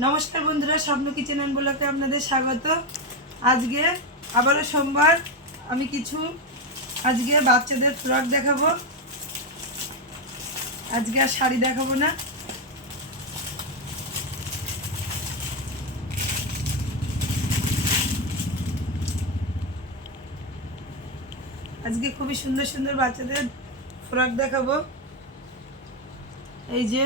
নমস্কার বন্ধুরা, স্বপ্ন কিচেন অ্যান্ড ব্লগে আপনাদের স্বাগত। আজকে আবারও সোমবার, আমি কিছু আজকে বাচ্চাদের ফ্রক দেখাবো। আজকে আর শাড়ি দেখাবো না। আজকে খুবই সুন্দর সুন্দর বাচ্চাদের ফ্রক দেখাবো। এই যে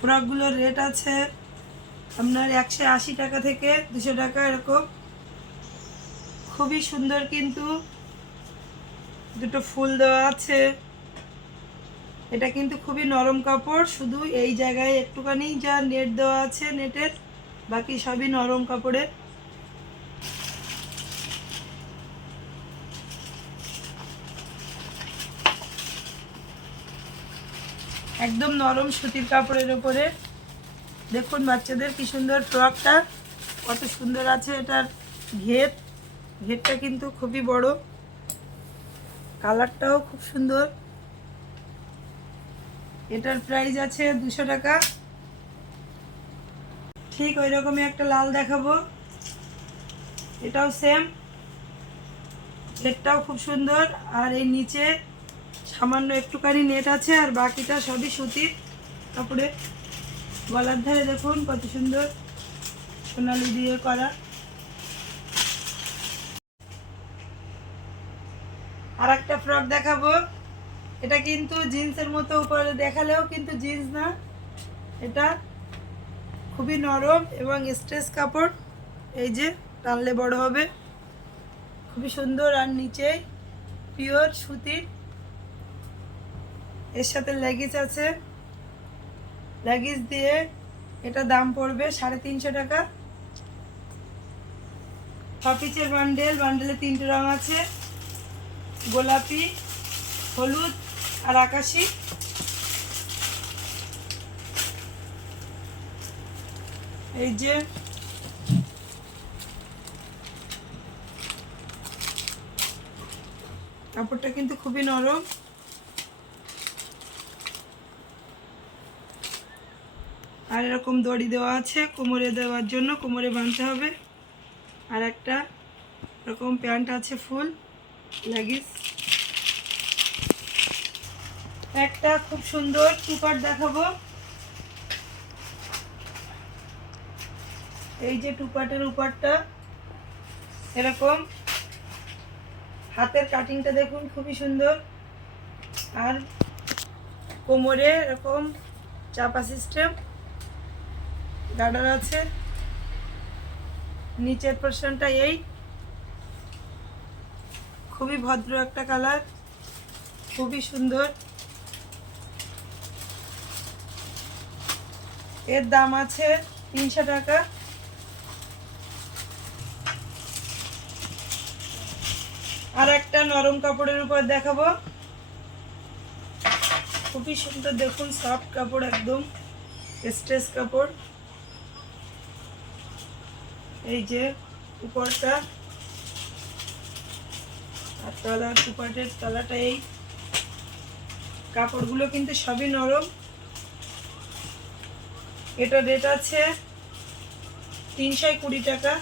ফ্রকগুলোর রেট আছে আপনার 180 টাকা থেকে 200 টাকা, এরকম। খুবই সুন্দর, কিন্তু দুটো ফুল দেওয়া আছে। এটা কিন্তু খুবই নরম কাপড়, শুধু এই জায়গায় একটুখানি যা নেট দেওয়া আছে নেটের, বাকি সবই নরম কাপড়ের। একদম নরম সুতির কাপড়ের উপরে দেখুন বাচ্চাদের কি সুন্দর ফ্রকটা, কত সুন্দর আছে। এটার ঘেরটা কিন্তু খুবই বড়, কালারটাও খুব সুন্দর। এটার প্রাইস আছে 200 টাকা। ঠিক ওই রকমই একটা লাল দেখাবো, এটাও সেম, ঘেরটাও খুব সুন্দর। আর এই নিচে সামান্য একটুখানি নেট আছে, আর বাকিটা সবই সুতির কাপড়ে। গলার ধারে দেখুন কত সুন্দর সোনালি দিয়ে করা। আর একটা ফ্রক দেখাবো, এটা কিন্তু জিন্সের মতো, উপরে দেখালেও কিন্তু জিন্স না, এটা খুবই নরম এবং স্ট্রেচ কাপড়। এই যে টানলে বড় হবে, খুবই সুন্দর। আর নিচে পিওর সুতির, এর সাথে লেগিস আছে। লেগিস দিয়ে এটা দাম পড়বে 350 টাকা। 6 পিসের বান্ডেলে 3টে রং আছে, গোলাপি, হলুদ আর আকাশি। এই যে কাপড়টা কিন্তু খুবই নরম। আর এরকম দড়ি দেওয়া আছে কোমরে দেওয়ার জন্য, কোমরে বাঁধতে হবে। আর একটা এরকম প্যান্ট আছে ফুল লেগিস। একটা খুব সুন্দর টুপার দেখাবো। এই যে টুপাটের উপরটা এরকম, হাতের কাটিংটা দেখুন খুবই সুন্দর। আর কোমরে এরকম চাপা সিস্টেম, গার্ডার আছে। নিচের পোর্শনটা এই খুবই ভদ্র একটা কালার, খুবই সুন্দর। এর দাম আছে 300 টাকা। আর একটা নরম কাপড়ের উপর দেখাবো, খুবই সুন্দর দেখুন, সফট কাপড়, একদম স্ট্রেচ কাপড়। এই যে উপরটা আর তলার টুপাটের তলাটা, এই কাপড়গুলো কিন্তু সবই নরম। এটা রেট আছে 320 টাকা।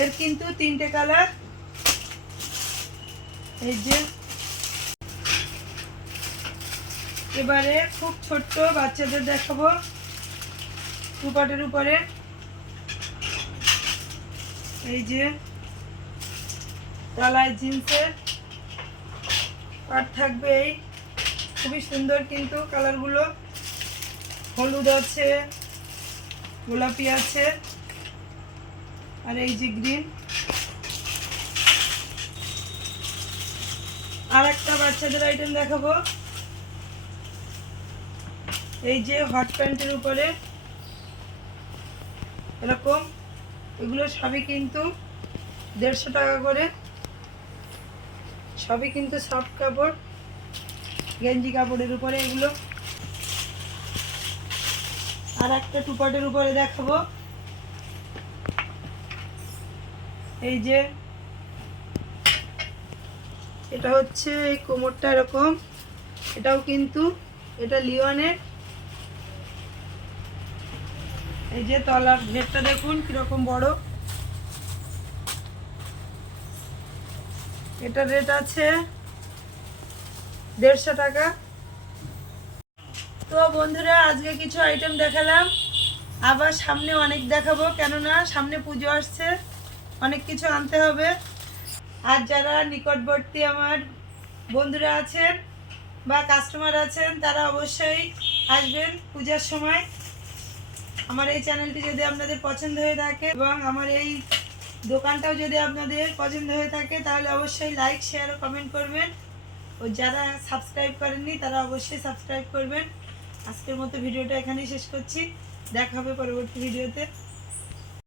এর কিন্তু 3টে কালার। এই যে এবারে খুব ছোট্ট বাচ্চাদের দেখাবো, টুপাটের উপরে। এই যে তলায় জিন্সের পাট থাকবে, এই খুবই সুন্দর কিন্তু কালারগুলো। হলুদ আছে, গোলাপি আছে, আর এই যে গ্রিন। আর একটা বাচ্চাদের আইটেম দেখাবো, এই যে হট প্যান্টের উপরে এরকম। এগুলো সবই কিন্তু 150 টাকা করে, সবই কিন্তু সফট কাপড়, গেঞ্জি কাপড়ের উপরে এগুলো। আর একটা টুপাটের উপরে দেখাবো, এই যে এটা হচ্ছে এই কোমরটা এরকম, এটাও কিন্তু এটা লিওনের। এই যে তলার ঘেরটা দেখুন কিরকম বড়। এটার রেট আছে 150 টাকা। তো বন্ধুরা আজকে কিছু আইটেম দেখালাম, আবার সামনে অনেক দেখাবো, কেননা সামনে পুজো আসছে, অনেক কিছু আনতে হবে। আর যারা নিকটবর্তী আমার বন্ধুরা আছেন বা কাস্টমার আছেন তারা অবশ্যই আসবেন পূজার সময়। আমার এই চ্যানেলটি যদি আপনাদের পছন্দ হয়ে থাকে এবং আমার এই দোকানটাও যদি আপনাদের পছন্দ হয়ে থাকে তাহলে অবশ্যই লাইক, শেয়ার ও কমেন্ট করবেন। ও যারা সাবস্ক্রাইব করেননি তারা অবশ্যই সাবস্ক্রাইব করবেন। আজকের মতো ভিডিওটা এখানেই শেষ করছি, দেখা হবে পরবর্তী ভিডিওতে।